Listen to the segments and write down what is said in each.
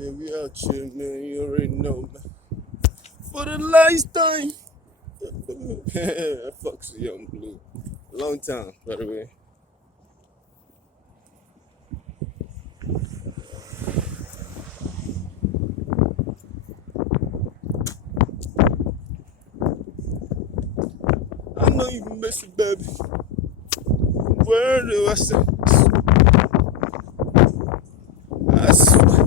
Yeah, we out here, man. You already know, man. For the last time. I fucks with Young Blue. Long time, by the way. I know you miss it, baby. Where do I say? I swear. I swear.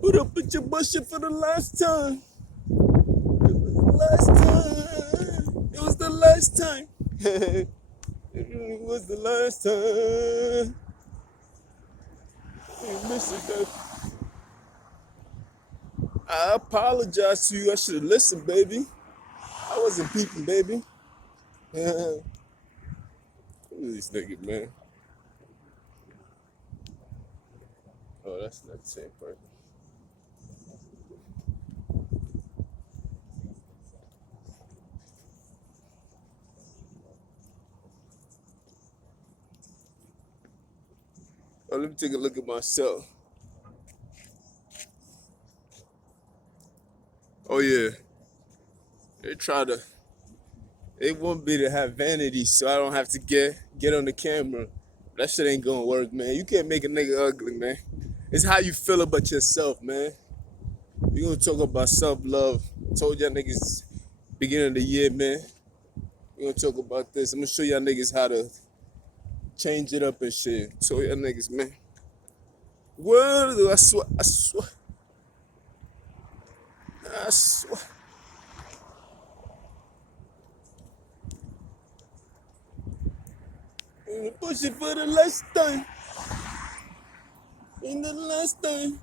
Put up with your bullshit for the last time. It was the last time. It was the last time. It really was the last time. You miss it, baby. I apologize to you. I should have listened, baby. I wasn't peeping, baby. Look at this nigga, man. Oh, that's not the same person. Oh, let me take a look at myself. Oh yeah, they try to. They want me to have vanity, so I don't have to get on the camera. That shit ain't gonna work, man. You can't make a nigga ugly, man. It's how you feel about yourself, man. We gonna talk about self-love. Told y'all niggas beginning of the year, man. We gonna talk about this. I'm gonna show y'all niggas how to change it up and shit. Told y'all niggas, man. Word, I swear, I swear, I swear. I'm gonna push it for the last time. In the last time.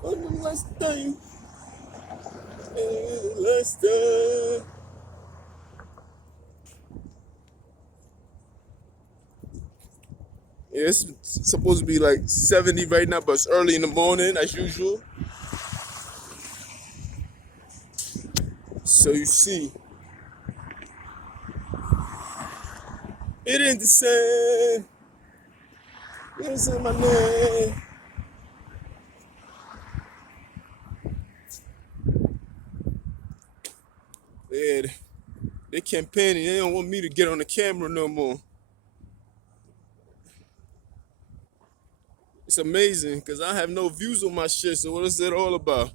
For the last time. Last time. Yeah, it's supposed to be like 70 right now, but it's early in the morning as usual. So you see, it ain't the same. It ain't the same, my name. Yeah, they campaigning. They don't want me to get on the camera no more. It's amazing because I have no views on my shit. So what is it all about?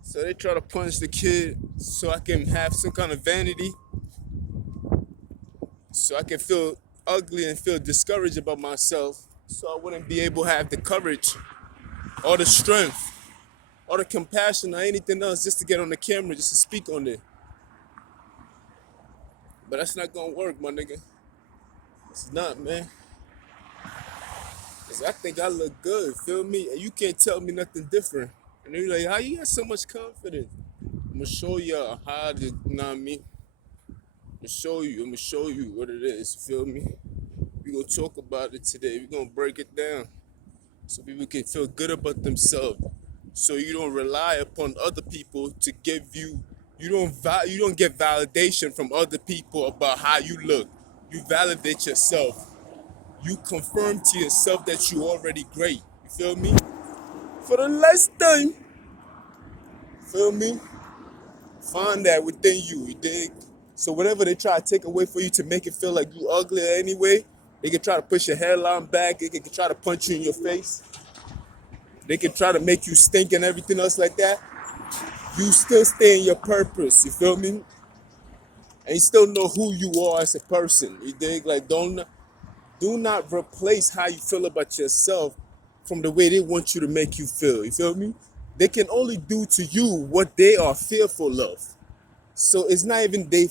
So they try to punish the kid so I can have some kind of vanity, so I can feel ugly and feel discouraged about myself, so I wouldn't be able to have the courage or the strength or the compassion or anything else just to get on the camera, just to speak on it. But that's not gonna work, my nigga. It's not, man. Cause I think I look good, feel me? And you can't tell me nothing different. And you're like, how you got so much confidence? I'm gonna show you how to, you know what I mean? I'm gonna show you what it is, feel me? We're gonna talk about it today. We're gonna break it down so people can feel good about themselves. So you don't rely upon other people to give you, you don't get validation from other people about how you look. You validate yourself. You confirm to yourself that you already great. You feel me? For the last time, feel me? Find that within you, you dig? So whatever they try to take away for you to make it feel like you ugly anyway, they can try to push your hairline back, they can try to punch you in your face, they can try to make you stink and everything else like that. You still stay in your purpose, you feel me? And you still know who you are as a person, you dig? Like do not replace how you feel about yourself from the way they want you to make you feel, you feel me? They can only do to you what they are fearful of. So it's not even the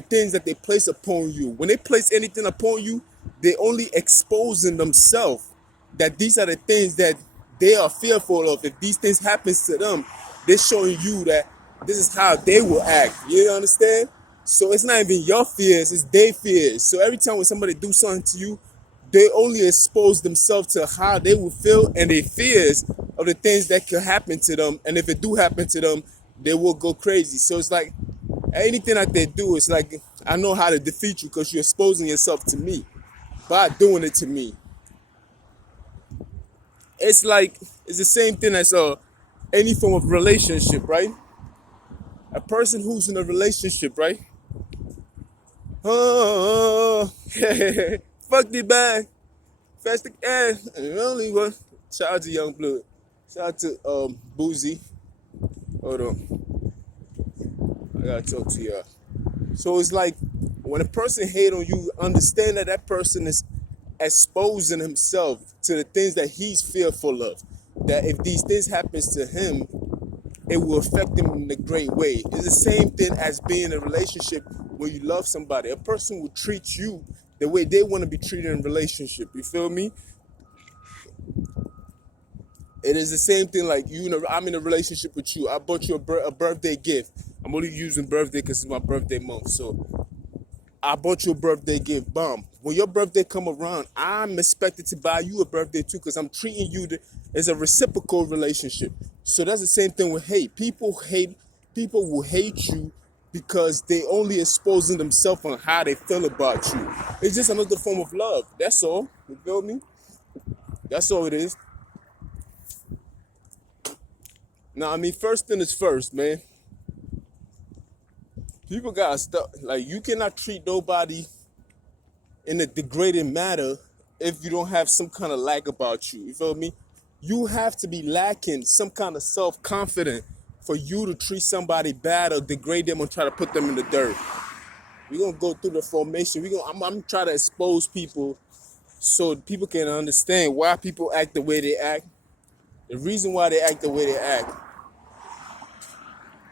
things that they place upon you. When they place anything upon you, they only exposing themselves that these are the things that they are fearful of. If these things happens to them, they're showing you that this is how they will act. You understand? So it's not even your fears, it's their fears. So every time when somebody do something to you, they only expose themselves to how they will feel and their fears of the things that could happen to them. And if it do happen to them, they will go crazy. So it's like Anything that they do is like, I know how to defeat you because you're exposing yourself to me by doing it to me. It's like, it's the same thing as any form of relationship, right? A person who's in a relationship, right? Oh, fuck the bag, fast the ass, and only one. Shout out to Young Blood. Shout out to Boozy. Hold on, I gotta talk to y'all. So it's like when a person hate on you, understand that that person is exposing himself to the things that he's fearful of. That if these things happens to him, it will affect him in a great way. It's the same thing as being in a relationship where you love somebody. A person will treat you the way they want to be treated in a relationship. You feel me? It is the same thing like you know, I'm in a relationship with you. I bought you a birthday gift. I'm only using birthday because it's my birthday month. So I bought you a birthday gift. Bomb. When your birthday come around, I'm expected to buy you a birthday too because I'm treating you as a reciprocal relationship. So that's the same thing with hate. People will hate you because they only exposing themselves on how they feel about you. It's just another form of love. That's all. You feel me? That's all it is. Now, I mean, first thing is first, man. People gotta stop. Like, you cannot treat nobody in a degrading manner if you don't have some kind of lack about you. You feel me? You have to be lacking some kind of self-confidence for you to treat somebody bad or degrade them or try to put them in the dirt. We're gonna go through the formation. I'm trying to expose people so people can understand why people act the way they act, the reason why they act the way they act.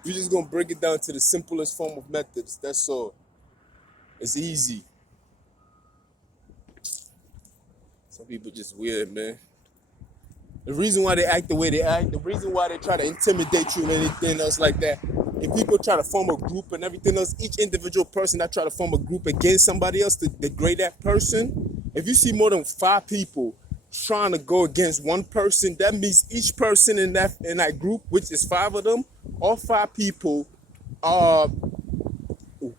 We're just gonna break it down to the simplest form of methods. That's all. It's easy. Some people just weird, man. The reason why they act the way they act, the reason why they try to intimidate you and anything else like that. If people try to form a group and everything else, each individual person that try to form a group against somebody else to degrade that person, if you see more than 5 people trying to go against one person, that means each person in that group, which is 5 of them, all 5 people are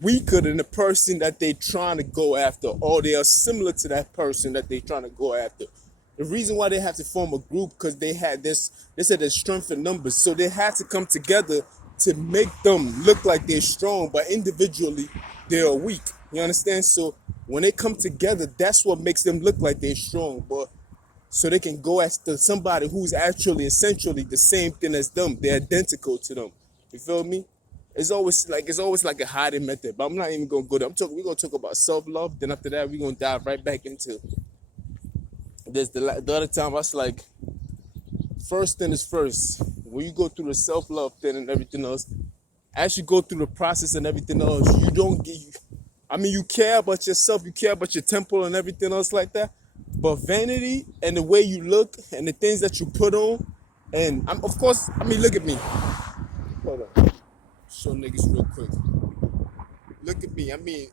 weaker than the person that they trying to go after, or they are similar to that person that they trying to go after. The reason why they have to form a group because they said there's strength in numbers, so they had to come together to make them look like they're strong, but individually they are weak. You understand? So when they come together, that's what makes them look like they're strong, but so they can go after somebody who's actually essentially the same thing as them. They're identical to them. You feel me? It's always like a hiding method, but I'm not even gonna go there. We're gonna talk about self-love. Then after that, we're gonna dive right back into this. The other time I was like, first thing is first. When you go through the self-love thing and everything else, as you go through the process and everything else, you don't get. I mean, you care about yourself, you care about your temple and everything else like that. But vanity and the way you look and the things that you put on, and of course, I mean, look at me. Hold on. Show niggas real quick. Look at me. I mean,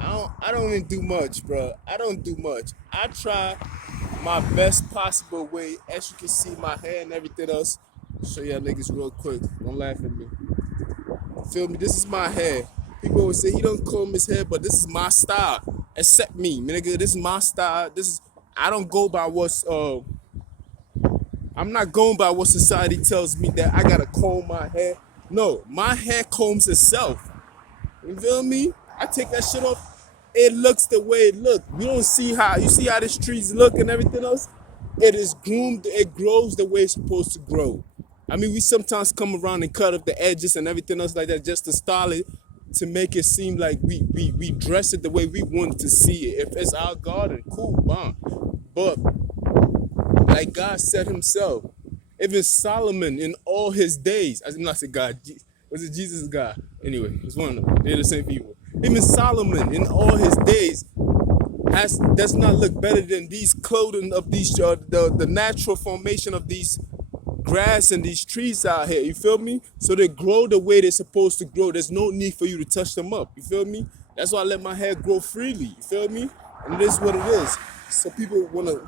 I don't even do much, bro. I don't do much. I try my best possible way. As you can see, my hair and everything else. Show y'all niggas real quick. Don't laugh at me. Feel me? This is my hair. People always say he don't comb his hair, but this is my style. Accept me, nigga. This is my style. I don't go by I'm not going by what society tells me that I gotta comb my hair. No, my hair combs itself. You feel me? I take that shit off. It looks the way it looks. You see how this trees look and everything else? It is groomed, it grows the way it's supposed to grow. I mean, we sometimes come around and cut up the edges and everything else like that just to style it, to make it seem like we dress it the way we want to see it. If it's our garden, cool, fine. But like God said himself, even Solomon in all his days, I'm not saying God, was it Jesus God? Anyway, it's one of them. They're the same people. Even Solomon in all his days does not look better than these clothing of these the natural formation of these grass and these trees out here. You feel me? So they grow the way they're supposed to grow. There's no need for you to touch them up. You feel me? That's why I let my hair grow freely. You feel me? And it is what it is. So people wanna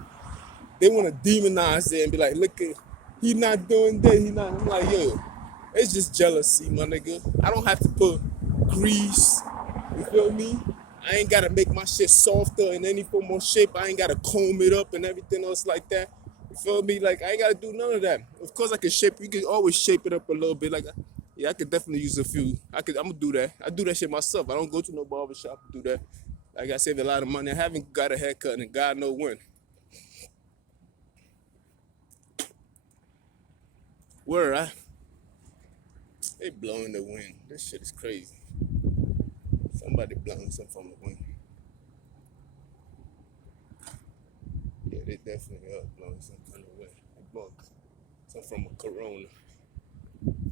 demonize it and be like, look at, he not doing that. He not. I'm like, yo, It's just jealousy, my nigga. I don't have to put grease. You feel me? I ain't gotta make my shit softer in any form or shape. I ain't gotta comb it up and everything else like that. You feel me? Like I ain't gotta do none of that. Of course, I can shape. You can always shape it up a little bit. Like, yeah, I could definitely use a few. I'm gonna do that. I do that shit myself. I don't go to no barber shop to do that. Like I saved a lot of money. I haven't got a haircut, and God know when. Where they blowing the wind. This shit is crazy. Somebody blowing something from the wind. Yeah, they definitely are blowing some kind of wind. They blowing something from a corona.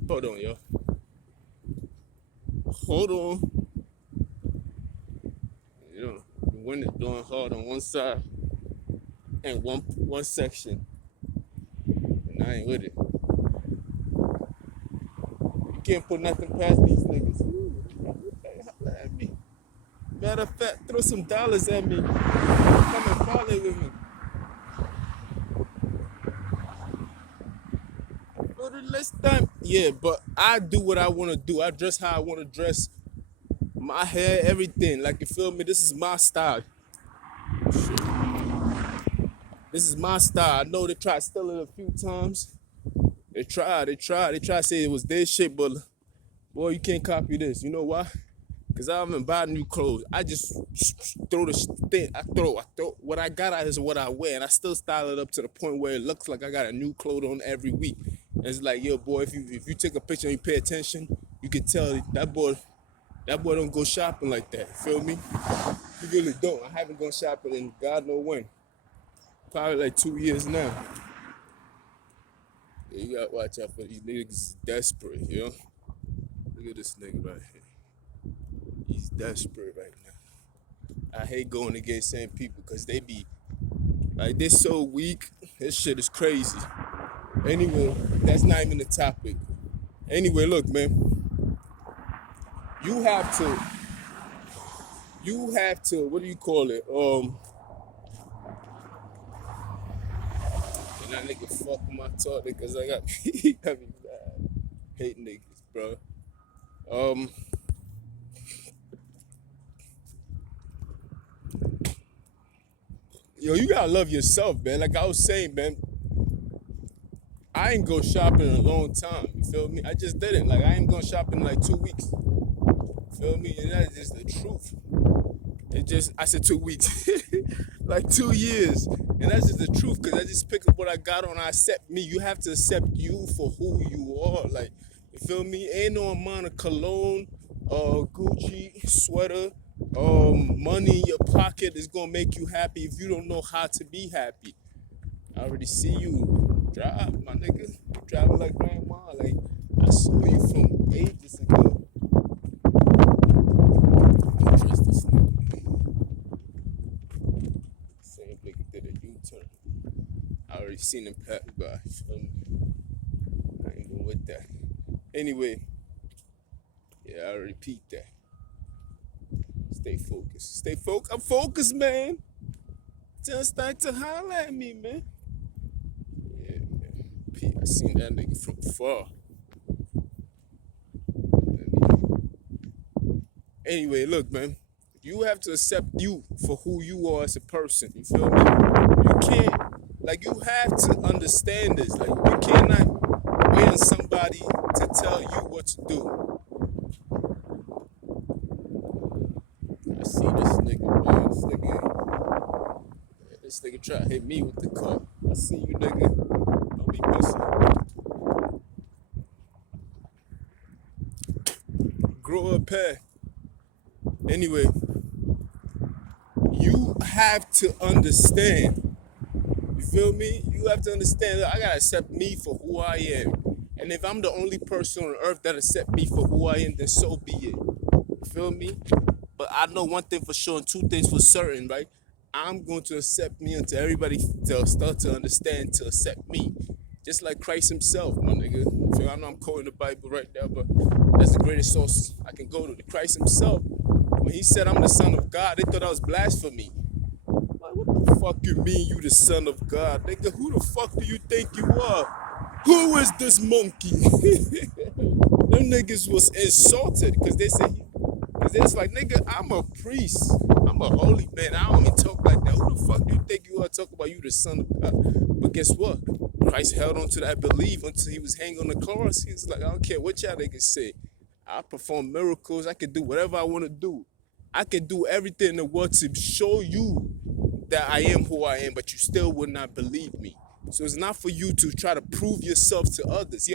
Hold on, yo. Hold on. You know, the wind is blowing hard on one side and one section. And I ain't with it. You can't put nothing past these niggas. Ooh, holla at me. Matter of fact, throw some dollars at me. Come and parlay with me. For the last time. Yeah, but I do what I want to do. I dress how I want to dress. My hair, everything. Like, you feel me? This is my style. Shit. This is my style. I know they tried to steal it a few times. They tried to say it was their shit, but boy, you can't copy this. You know why? Because I haven't bought new clothes. I just throw the thing. I throw what I got out is what I wear, and I still style it up to the point where it looks like I got a new clothes on every week. And it's like, yo, boy, if you take a picture and you pay attention, you can tell that boy don't go shopping like that. Feel me? He really don't. I haven't gone shopping in God know when. Probably like 2 years now. Yeah, you gotta watch out for these niggas desperate, you know? Look at this nigga right here. He's desperate right now. I hate going against same people because they be like, they so weak. This shit is crazy. Anyway, that's not even the topic. Anyway, look, man. You have to, what do you call it? And that nigga fuck with my talk because I got me mad. Hate niggas, bro. Yo, you gotta love yourself, man. Like I was saying, man, I ain't go shopping in a long time. You feel me? I just didn't. Like I ain't gone shopping in like 2 weeks. You feel me? And that's just the truth. I said 2 weeks, like 2 years. And that's just the truth, because I just pick up what I got on. I accept me. You have to accept you for who you are. Like, you feel me? Ain't no amount of cologne, Gucci, sweater, money in your pocket is going to make you happy if you don't know how to be happy. I already see you drive, my nigga. You driving like grandma. Like, I saw you from ages ago. I don't trust this nigga. Same nigga did a U-turn. I already seen him pass by. I ain't even with that. Anyway, yeah, I already peeped that. Stay focused. Stay focused. I'm focused, man. Just start to holler at me, man. Yeah, man. Pete, I seen that nigga from far. Anyway, look, man. You have to accept you for who you are as a person. You feel me? You can't, like, you have to understand this. Like, you cannot wait on somebody to tell you what to do. I see this nigga, man. This nigga try to hit me with the car. I see you, nigga. Don't be missing. Grow up, here. Anyway, you have to understand. You feel me? You have to understand that I gotta accept me for who I am. And if I'm the only person on earth that accept me for who I am, then so be it. You feel me? But I know one thing for sure and two things for certain, right? I'm going to accept me until everybody start to understand to accept me. Just like Christ himself, my nigga. I know I'm quoting the Bible right now, but that's the greatest source I can go to. The Christ himself, when he said I'm the son of God, they thought I was blasphemy. Like, what the fuck you mean you the son of God? Nigga, who the fuck do you think you are? Who is this monkey? them niggas was insulted because they said, because it's like, nigga, I'm a priest. I'm a holy man. I don't even talk like that. Who the fuck do you think you are talking about? You the son of God. But guess what? Christ held on to that belief until he was hanging on the cross. He was like, I don't care what y'all niggas say. I perform miracles. I can do whatever I want to do. I can do everything in the world to show you that I am who I am, but you still would not believe me. So it's not for you to try to prove yourself to others.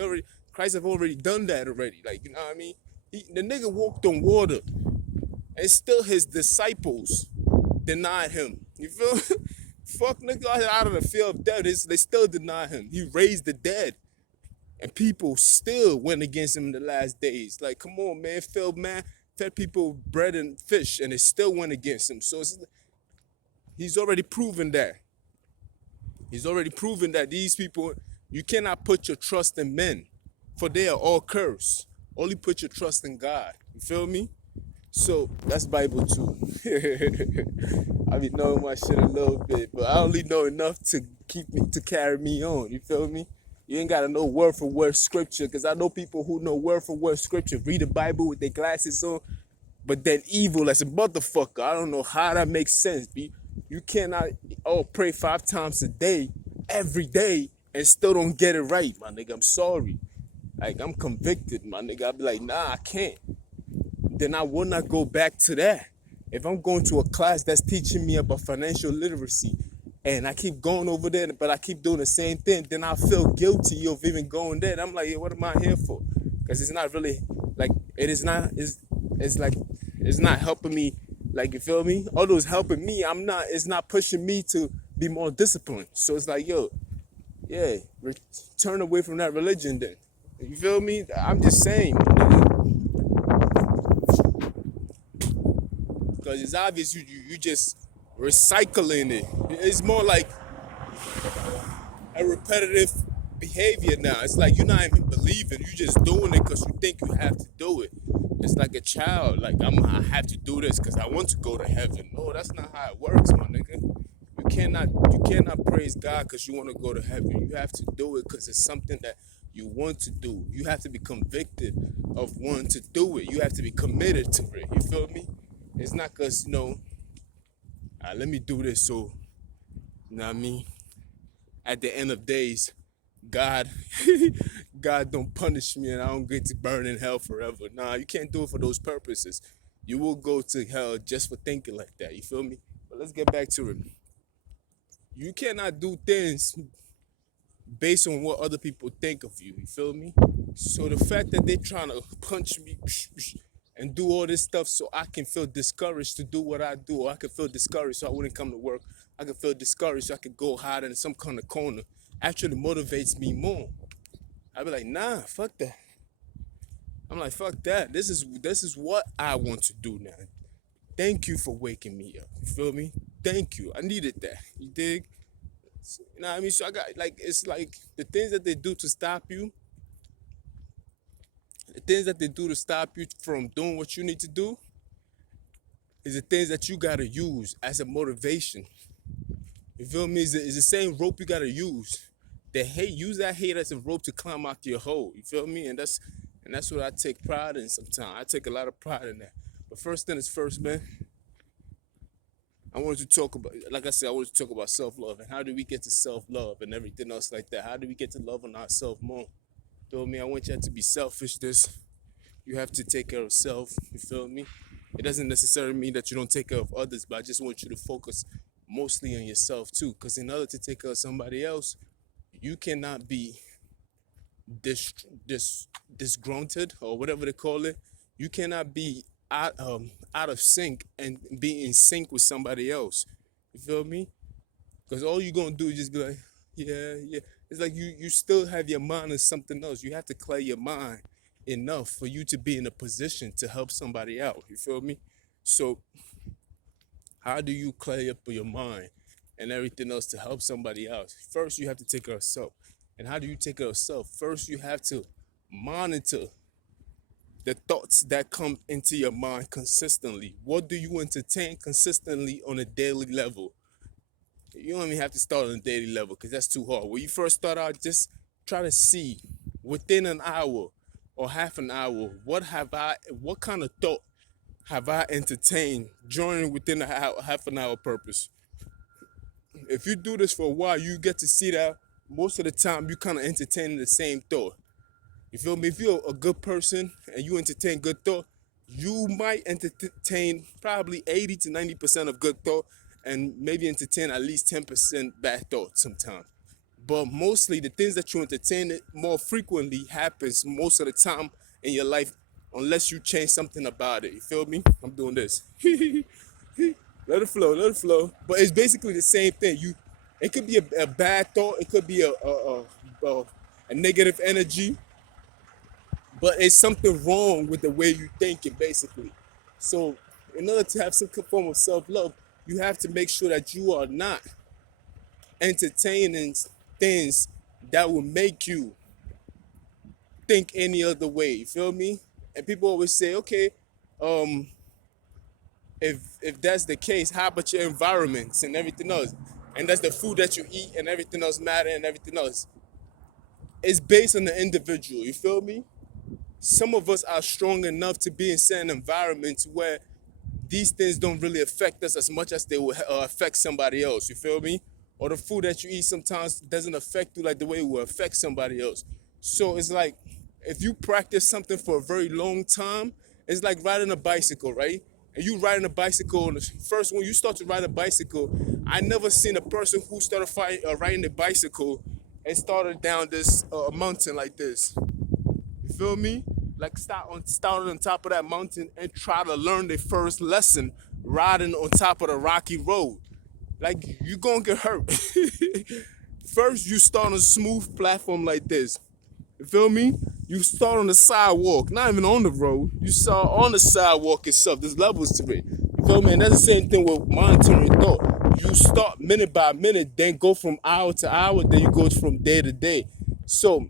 Christ have already done that already. Like, you know what I mean? The nigga walked on water, and still his disciples denied him. You feel? Fuck nigga out of the fear of death. They still deny him. He raised the dead. And people still went against him in the last days. Like, come on, man. Fed people bread and fish, and they still went against him. So he's already proven that. He's already proven that these people, you cannot put your trust in men, for they are all cursed. Only put your trust in God. You feel me? So that's Bible too. I be knowing my shit a little bit, but I only know enough to carry me on. You feel me? You ain't gotta know word for word scripture, because I know people who know word for word scripture, read the Bible with their glasses on, but then evil as a motherfucker. I don't know how that makes sense, B. You cannot pray 5 times a day, every day, and still don't get it right, my nigga. I'm sorry. Like, I'm convicted, my nigga. I'll be like, nah, I can't. Then I will not go back to that. If I'm going to a class that's teaching me about financial literacy, and I keep going over there, but I keep doing the same thing, then I feel guilty of even going there. And I'm like, yeah, what am I here for? Because it's not really, like, it's like, it's not helping me, like, you feel me? Although it's helping me, it's not pushing me to be more disciplined. So it's like, yo, yeah, turn away from that religion then. You feel me? I'm just saying, because it's obvious you just recycling it. It's more like a repetitive behavior now. It's like you're not even believing. You just doing it because you think you have to do it. It's like a child. Like, I have to do this because I want to go to heaven. No, that's not how it works, my nigga. You cannot praise God because you want to go to heaven. You have to do it because it's something that you want to do. You have to be convicted of wanting to do it. You have to be committed to it. You feel me? It's not because, let me do this so, you know what I mean? At the end of days, God, God don't punish me and I don't get to burn in hell forever. Nah, you can't do it for those purposes. You will go to hell just for thinking like that. You feel me? But let's get back to it. You cannot do things based on what other people think of you. You feel me? So the fact that they're trying to punch me and do all this stuff so I can feel discouraged to do what I do, or I can feel discouraged so I wouldn't come to work, I can feel discouraged so I could go hide in some kind of corner, actually motivates me more. I'd be like, nah, fuck that. I'm like, fuck that. This is what I want to do now. Thank you for waking me up. You feel me? Thank you. I needed that. You dig? You know what I mean? So I got, like, it's like the things that they do to stop you, the things that they do to stop you from doing what you need to do is the things that you gotta use as a motivation. You feel me? It's the same rope you gotta use. Use that hate as a rope to climb out your hole. You feel me? And that's what I take pride in sometimes. I take a lot of pride in that. But first thing is first, man. I wanted to talk about, like I said, I wanted to talk about self-love and how do we get to self-love and everything else like that. How do we get to loving ourselves more? You feel me? I want you to be selfish. You have to take care of self. You feel me? It doesn't necessarily mean that you don't take care of others, but I just want you to focus mostly on yourself too. Because in order to take care of somebody else, you cannot be disgruntled or whatever they call it. You cannot be out of sync and be in sync with somebody else. You feel me? Because all you're gonna do is just be like, yeah, yeah. It's like you still have your mind on something else. You have to clear your mind enough for you to be in a position to help somebody out. You feel me? So how do you clear up your mind and everything else to help somebody else? First, you have to take care of self. And how do you take care of self? First, you have to monitor the thoughts that come into your mind consistently. What do you entertain consistently on a daily level? You don't even have to start on a daily level because that's too hard. When you first start out, just try to see within an hour or half an hour, what kind of thought have I entertained during within a half an hour purpose? If you do this for a while, you get to see that most of the time you kind of entertaining the same thought. You feel me? If you're a good person and you entertain good thought, you might entertain probably 80 to 90% of good thought and maybe entertain at least 10% bad thought sometimes. But mostly the things that you entertain more frequently happens most of the time in your life unless you change something about it. You feel me? I'm doing this. Let it flow, let it flow. But it's basically the same thing. It could be a bad thought, it could be a negative energy, but it's something wrong with the way you think it basically. So in order to have some form of self-love, you have to make sure that you are not entertaining things that will make you think any other way. You feel me? And people always say, okay, um, if that's the case, how about your environments and everything else? And that's the food that you eat and everything else matter and everything else. It's based on the individual. You feel me? Some of us are strong enough to be in certain environments where these things don't really affect us as much as they will affect somebody else. You feel me? Or the food that you eat sometimes doesn't affect you like the way it will affect somebody else. So it's like if you practice something for a very long time, it's like riding a bicycle, right? And you riding a bicycle, first when you start to ride a bicycle, I never seen a person who started riding a bicycle and started down this mountain like this. You feel me? Like start on top of that mountain and try to learn the first lesson riding on top of the rocky road. Like you gonna get hurt. First you start on a smooth platform like this. You feel me? You start on the sidewalk, not even on the road. You start on the sidewalk itself. There's levels to it. You feel me? And that's the same thing with monitoring thought. You start minute by minute, then go from hour to hour, then you go from day to day. So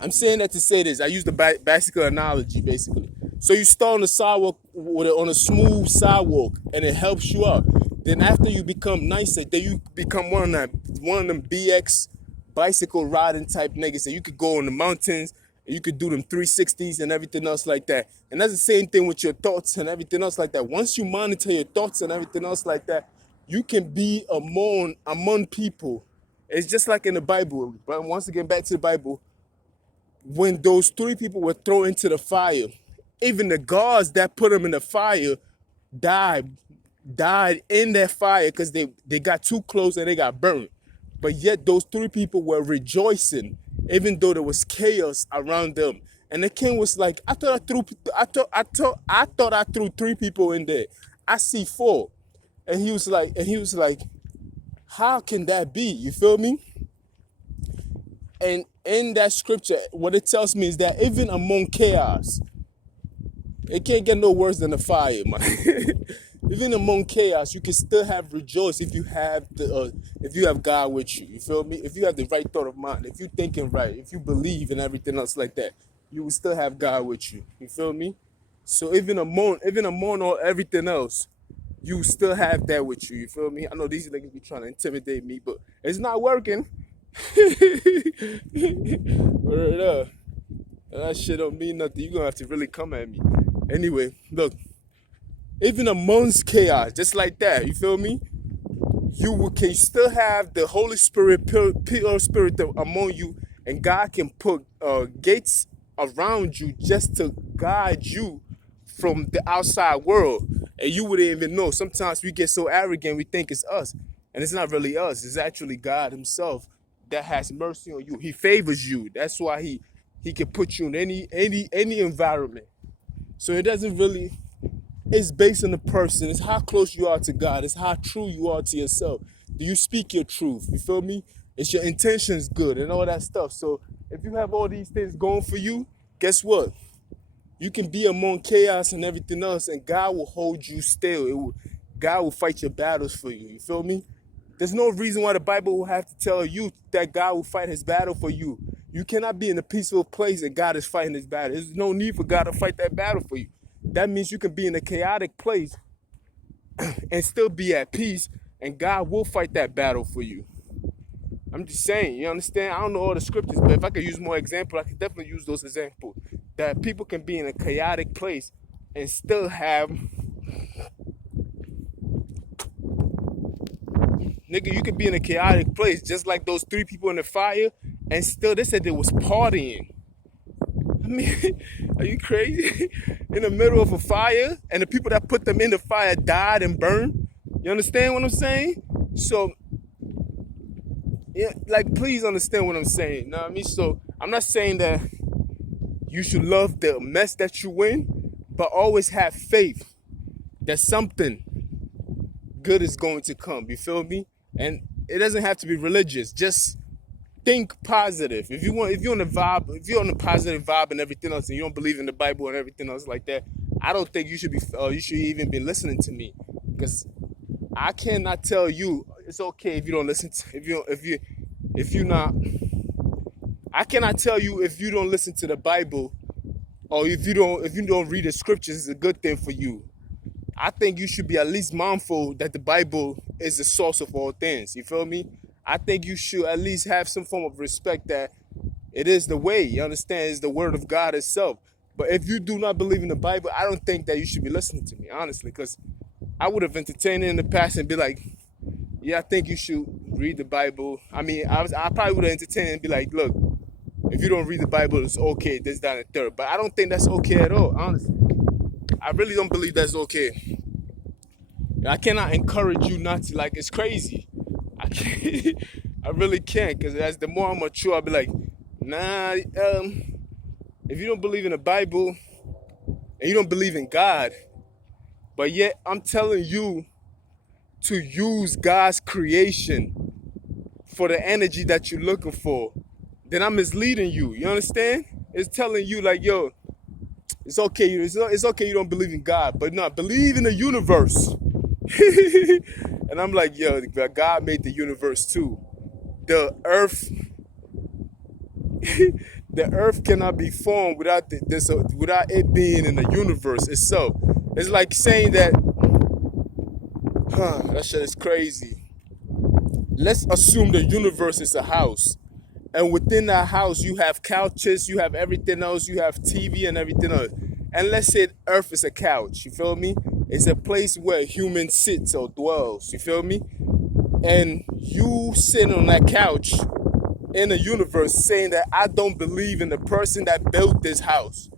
I'm saying that to say this. I use the bicycle analogy basically. So you start on the sidewalk on a smooth sidewalk, and it helps you out. Then after you become nicer, then you become one of them BX bicycle riding type niggas, and you could go on the mountains, and you could do them 360s and everything else like that. And that's the same thing with your thoughts and everything else like that. Once you monitor your thoughts and everything else like that, you can be among people. It's just like in the Bible. But once again, back to the Bible. When those three people were thrown into the fire, even the guards that put them in the fire died in that fire because they got too close and they got burned. But yet those three people were rejoicing, even though there was chaos around them. And the king was like, I thought I threw three people in there. I see four. And he was like, how can that be? You feel me? And in that scripture, what it tells me is that even among chaos, it can't get no worse than a fire, man. Even among chaos, you can still have rejoice if you have God with you. You feel me? If you have the right thought of mind, if you're thinking right, if you believe in everything else like that, you will still have God with you. You feel me? So even among all everything else, you still have that with you. You feel me? I know these niggas be trying to intimidate me, but it's not working. Word up. That shit don't mean nothing. You're gonna have to really come at me. Anyway, look. Even amongst chaos, just like that, you feel me? You can still have the Holy Spirit, pure spirit among you, and God can put gates around you just to guide you from the outside world. And you wouldn't even know. Sometimes we get so arrogant, we think it's us. And it's not really us. It's actually God himself that has mercy on you. He favors you. That's why he can put you in any environment. So it doesn't really, it's based on the person. It's how close you are to God. It's how true you are to yourself. Do you speak your truth? You feel me? Is your intentions good and all that stuff? So if you have all these things going for you, guess what? You can be among chaos and everything else, and God will hold you still. God will fight your battles for you. You feel me? There's no reason why the Bible will have to tell you that God will fight his battle for you. You cannot be in a peaceful place and God is fighting his battle. There's no need for God to fight that battle for you. That means you can be in a chaotic place and still be at peace, and God will fight that battle for you. I'm just saying, you understand? I don't know all the scriptures, but if I could use more examples, I could definitely use those examples. That people can be in a chaotic place and still have, nigga, you could be in a chaotic place just like those three people in the fire, and still they said they was partying. I mean, are you crazy? In the middle of a fire, and the people that put them in the fire died and burned. You understand what I'm saying? So, yeah, like, please understand what I'm saying. You know what I mean? So, I'm not saying that you should love the mess that you in, but always have faith that something good is going to come. You feel me? And it doesn't have to be religious. Just think positive. If you're on the vibe, if you're on the positive vibe and everything else, and you don't believe in the Bible and everything else like that, I don't think you should even be listening to me, because I cannot tell you it's okay if you don't listen to, if you not. I cannot tell you if you don't listen to the Bible, or if you don't read the scriptures, it's a good thing for you. I think you should be at least mindful that the Bible is the source of all things. You feel me? I think you should at least have some form of respect that it is the way. You understand? It's the word of God itself. But if you do not believe in the Bible, I don't think that you should be listening to me, honestly, because I would have entertained it in the past and be like, yeah, I think you should read the Bible. I mean, I probably would have entertained it and be like, look, if you don't read the Bible, it's okay, this, that, and third. But I don't think that's okay at all, honestly. I really don't believe that's okay. I cannot encourage you not to, like, it's crazy. I can't, I really can't, because as the more I'm mature, I'll be like, nah, if you don't believe in the Bible and you don't believe in God, but yet I'm telling you to use God's creation for the energy that you're looking for, then I'm misleading you. You understand? It's telling you like, yo, it's okay. It's okay you don't believe in God, but not believe in the universe. And I'm like, yo, God made the universe too. The earth, the earth cannot be formed without without it being in the universe itself. It's like saying that, that shit is crazy. Let's assume the universe is a house, and within that house you have couches, you have everything else, you have TV and everything else. And let's say Earth is a couch. You feel me? It's a place where a human sits or dwells. You feel me? And you sitting on that couch in the universe saying that I don't believe in the person that built this house.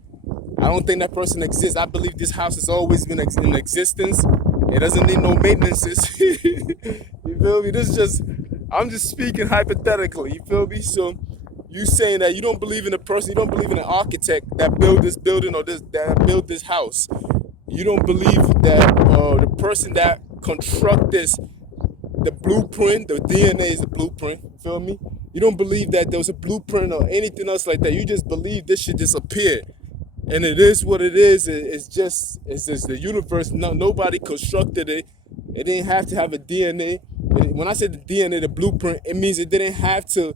I don't think that person exists. I believe this house has always been in existence. It doesn't need no maintenances. You feel me? I'm just speaking hypothetically. You feel me? So you saying that you don't believe in a person, you don't believe in an architect that built this building or that built this house. You don't believe that the person that construct this, the blueprint, the DNA is the blueprint. You feel me? You don't believe that there was a blueprint or anything else like that. You just believe this shit just appeared. And it is what it is. It's just the universe. No, nobody constructed it. It didn't have to have a DNA. When I said the DNA, the blueprint, it means it didn't have to.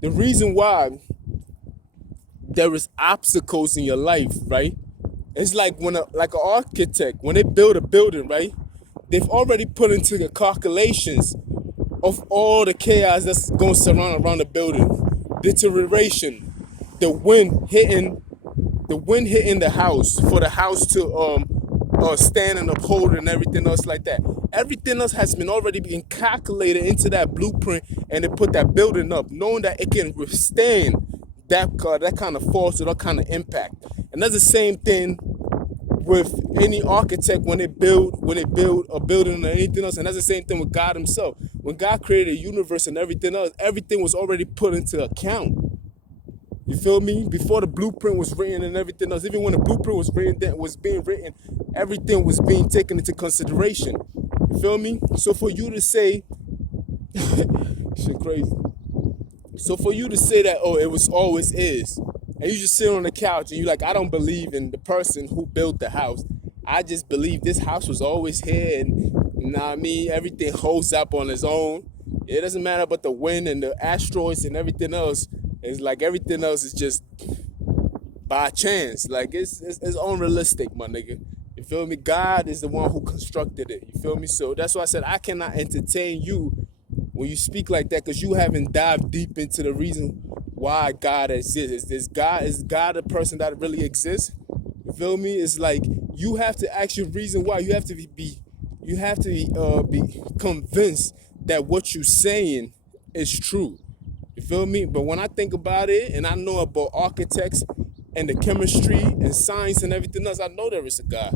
The reason why there is obstacles in your life, right? It's like like an architect, when they build a building, right? They've already put into the calculations of all the chaos that's going to surround around the building, deterioration, the wind hitting the house for the house to stand and uphold and everything else like that. Everything else has been already been calculated into that blueprint, and they put that building up, knowing that it can withstand that kind of force or that kind of impact. And that's the same thing with any architect when they build a building or anything else. And that's the same thing with God himself. When God created a universe and everything else, everything was already put into account. You feel me? Before the blueprint was written and everything else, even when the blueprint was being written, everything was being taken into consideration. You feel me? So for you to say, shit crazy. So for you to say that, oh, it was always is, and you just sit on the couch and you're like, I don't believe in the person who built the house. I just believe this house was always here, and you know what I mean? Everything holds up on its own. It doesn't matter about the wind and the asteroids and everything else. It's like everything else is just by chance. Like it's unrealistic, my nigga. You feel me? God is the one who constructed it. You feel me? So that's why I said I cannot entertain you when you speak like that, because you haven't dived deep into the reason why God exists. Is God a person that really exists? You feel me? It's like you have to ask your reason why. You have to be convinced that what you're saying is true. You feel me? But when I think about it, and I know about architects and the chemistry and science and everything else, I know there is a God.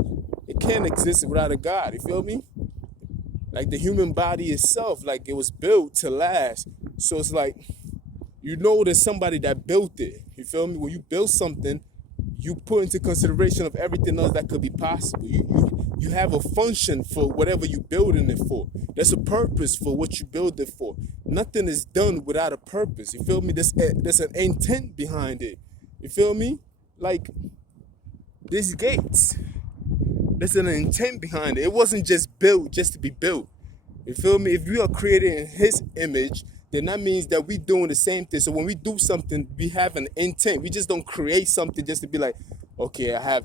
It can't exist without a God. You feel me? Like the human body itself, like it was built to last. So it's like you know there's somebody that built it. You feel me? When you build something, you put into consideration of everything else that could be possible. You have a function for whatever you're building it for. There's a purpose for what you build it for. Nothing is done without a purpose. You feel me? There's an intent behind it. You feel me? Like these gates. There's an intent behind it. It wasn't just built just to be built. You feel me? If we are created in his image, then that means that we doing the same thing. So when we do something, we have an intent. We just don't create something just to be like, okay, I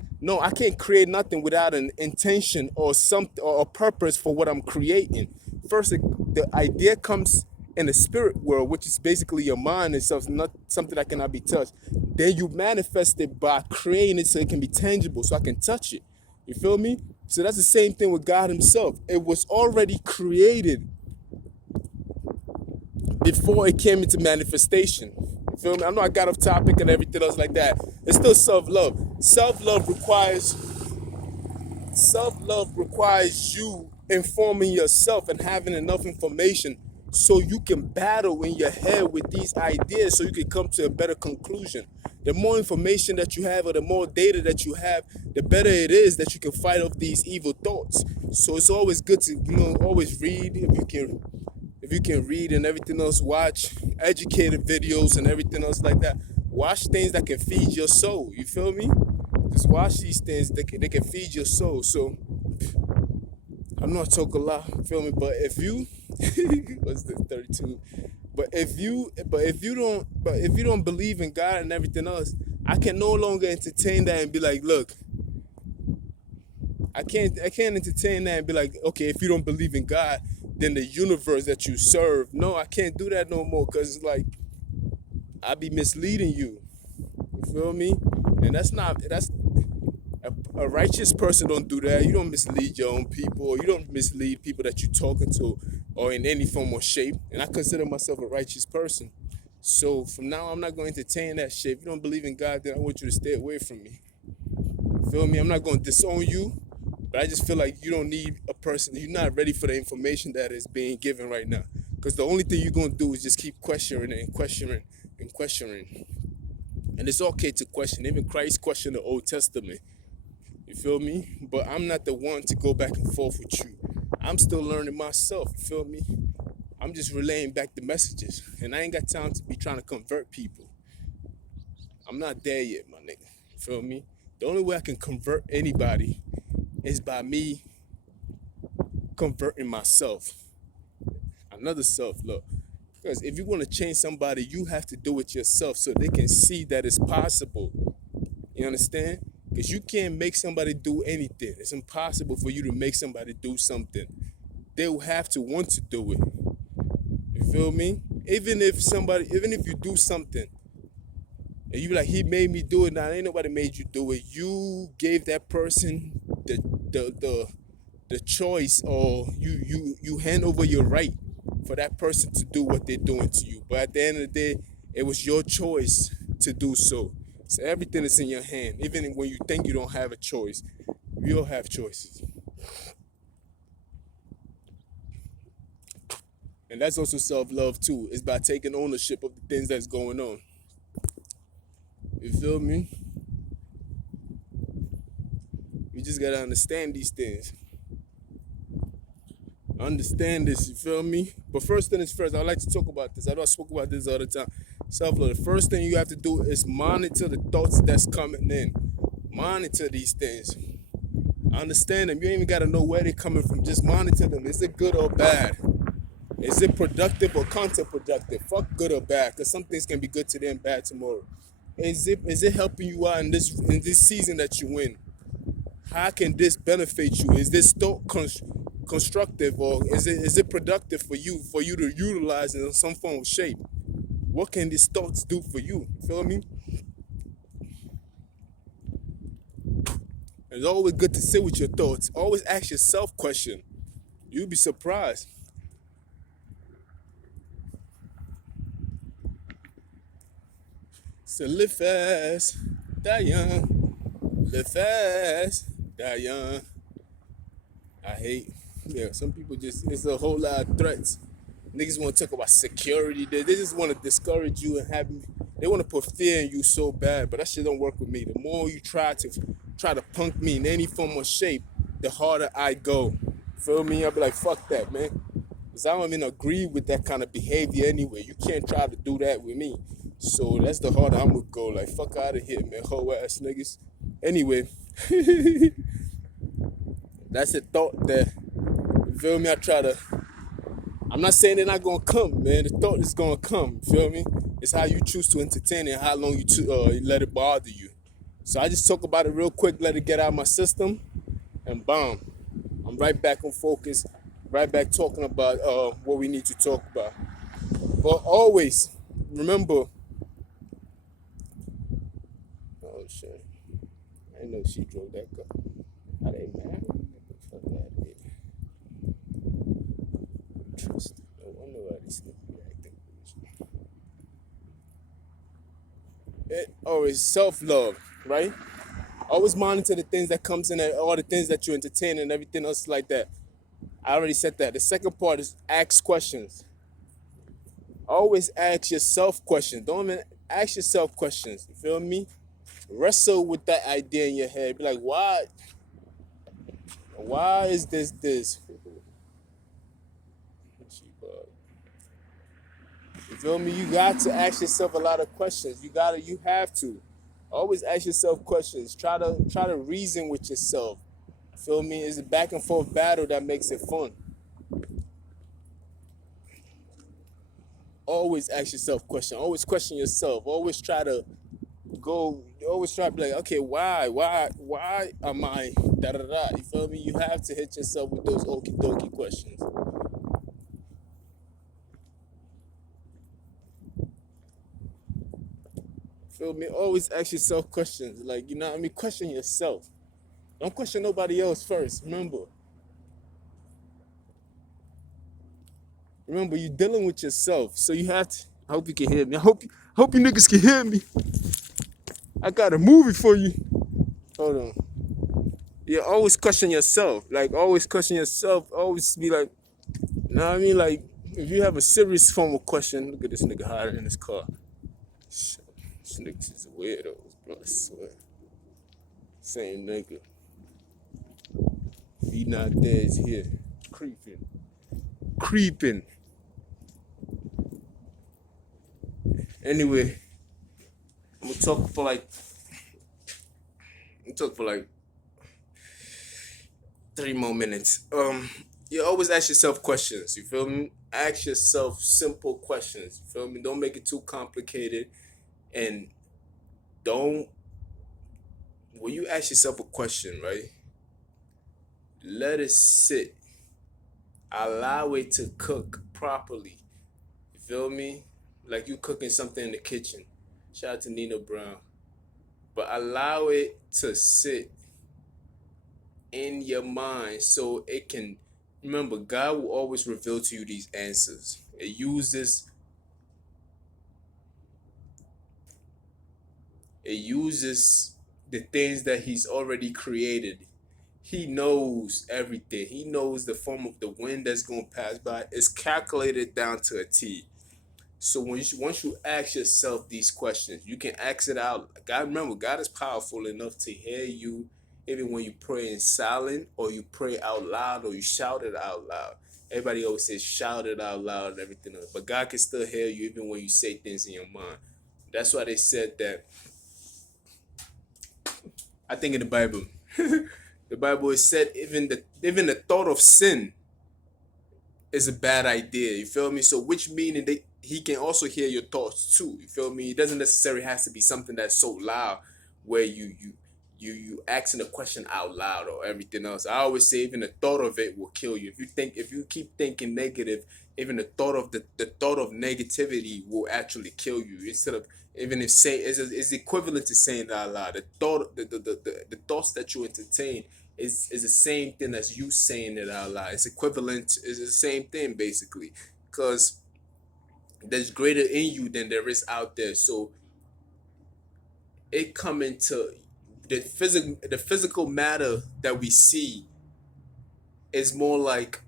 can't create nothing without an intention or something or a purpose for what I'm creating. First, the idea comes in the spirit world, which is basically your mind itself, not something that cannot be touched. Then you manifest it by creating it so it can be tangible, so I can touch it. You feel me? So that's the same thing with God himself. It was already created before it came into manifestation. You feel me? I know I got off topic and everything else like that. It's still self-love. Self-love requires you informing yourself and having enough information so you can battle in your head with these ideas so you can come to a better conclusion. The more information that you have or the more data that you have, the better it is that you can fight off these evil thoughts. So it's always good to, always read if you can read and everything else, watch educated videos and everything else like that. Watch things that can feed your soul. You feel me? Just watch these things they can feed your soul. So I'm not talking a lot, you feel me? But if you what's this 32? But if you don't believe in God and everything else, I can no longer entertain that and be like, look, I can't entertain that and be like, okay, if you don't believe in God, then the universe that you serve. No, I can't do that no more, because it's like I be misleading you. You feel me? And that's a righteous person don't do that. You don't mislead your own people, or you don't mislead people that you're talking to, or in any form or shape. And I consider myself a righteous person. So from now, I'm not going to entertain that shit. If you don't believe in God, then I want you to stay away from me. You feel me? I'm not going to disown you, but I just feel like you don't need a person. You're not ready for the information that is being given right now. Because the only thing you're going to do is just keep questioning and questioning and questioning. And it's okay to question. Even Christ questioned the Old Testament. You feel me? But I'm not the one to go back and forth with you. I'm still learning myself. You feel me? I'm just relaying back the messages. And I ain't got time to be trying to convert people. I'm not there yet, my nigga. You feel me? The only way I can convert anybody is by me converting myself. Another self-love. Because if you want to change somebody, you have to do it yourself so they can see that it's possible. You understand? Because you can't make somebody do anything. It's impossible for you to make somebody do something. They will have to want to do it. You feel me? Even if you do something, and you be like, he made me do it. Now, ain't nobody made you do it. You gave that person the choice, or you hand over your right for that person to do what they're doing to you. But at the end of the day, it was your choice to do so. So everything is in your hand. Even when you think you don't have a choice, you all have choices. And that's also self-love too. It's by taking ownership of the things that's going on. You feel me? You just gotta understand these things. Understand this, you feel me? But first thing is first, I like to talk about this. I know I spoke about this all the time. Self-love. The first thing you have to do is monitor the thoughts that's coming in. Monitor these things. Understand them. You ain't even gotta know where they're coming from. Just monitor them. Is it good or bad? Is it productive or counterproductive? Fuck good or bad, because some things can be good today and bad tomorrow. Is it helping you out in this season that you in? How can this benefit you? Is this thought constructive, or is it productive for you to utilize in some form of shape? What can these thoughts do for you? You feel me? It's always good to sit with your thoughts. Always ask yourself question. You'll be surprised. So live fast, die young. Live fast, die young. I hate, yeah, some people just, it's a whole lot of threats. Niggas want to talk about security. They just want to discourage you and they want to put fear in you so bad, but that shit don't work with me. The more you try to punk me in any form or shape, the harder I go. Feel me? I'll be like, fuck that, man. Because I don't even agree with that kind of behavior anyway. You can't try to do that with me. So that's the harder I'm going to go. Like, fuck out of here, man. Hoe ass niggas. Anyway, that's a thought that, you feel me? I'm not saying they're not gonna come, man. The thought is gonna come. You feel me? It's how you choose to entertain it and how long you let it bother you. So I just talk about it real quick, let it get out of my system, and boom, I'm right back on focus, right back talking about what we need to talk about. But always remember, oh shit, I know she drove that car. Are they mad? Fuck that bitch. Trust. No wonder why these niggas be acting foolish. Always self-love, right? Always monitor the things that comes in, all the things that you entertain and everything else like that. I already said that. The second part is ask questions. Always ask yourself questions. Don't even ask yourself questions. You feel me? Wrestle with that idea in your head. Be like, why? Why is this? You feel me? You got to ask yourself a lot of questions. You have to. Always ask yourself questions. Try to reason with yourself. Feel me? It's a back and forth battle that makes it fun. Always ask yourself questions. Always question yourself. Always try to be like, okay, why am I da da da? You feel me? You have to hit yourself with those okie dokie questions. Feel me? Always ask yourself questions. Like, you know what I mean? Question yourself. Don't question nobody else first. Remember, you're dealing with yourself. So you have to, I hope you can hear me. I hope you niggas can hear me. I got a movie for you. Hold on. Yeah, always question yourself. Like, always question yourself. Always be like, you know what I mean? Like, if you have a serious form of question, look at this nigga hiding in his car. Shit, this nigga is a weirdo, bro. I swear. Same nigga. If he not there, he's here. Creeping. Creeping. Anyway, I'm gonna talk for like 3 more minutes. You always ask yourself questions. You feel me? Ask yourself simple questions. You feel me? Don't make it too complicated, and don't. When you ask yourself a question, right? Let it sit. Allow it to cook properly. You feel me? Like you cooking something in the kitchen. Shout out to Nina Brown. But allow it to sit in your mind so it can, remember, God will always reveal to you these answers. It uses the things that he's already created. He knows everything. He knows the form of the wind that's going to pass by. It's calculated down to a T. So once you ask yourself these questions, you can ask it out. God, remember, God is powerful enough to hear you even when you pray in silent or you pray out loud or you shout it out loud. Everybody always says shout it out loud and everything else, but God can still hear you even when you say things in your mind. That's why they said that. I think in the Bible, the Bible is said even the thought of sin is a bad idea. You feel me? So which meaning he can also hear your thoughts too. You feel me? It doesn't necessarily have to be something that's so loud where you asking a question out loud or everything else. I always say even the thought of it will kill you. If you keep thinking negative, even the thought of negativity will actually kill you. Instead of even if say is equivalent to saying it out loud. The thoughts that you entertain is the same thing as you saying it out loud. It's equivalent. It's the same thing basically, because there's greater in you than there is out there. So it come into the physical matter that we see is more like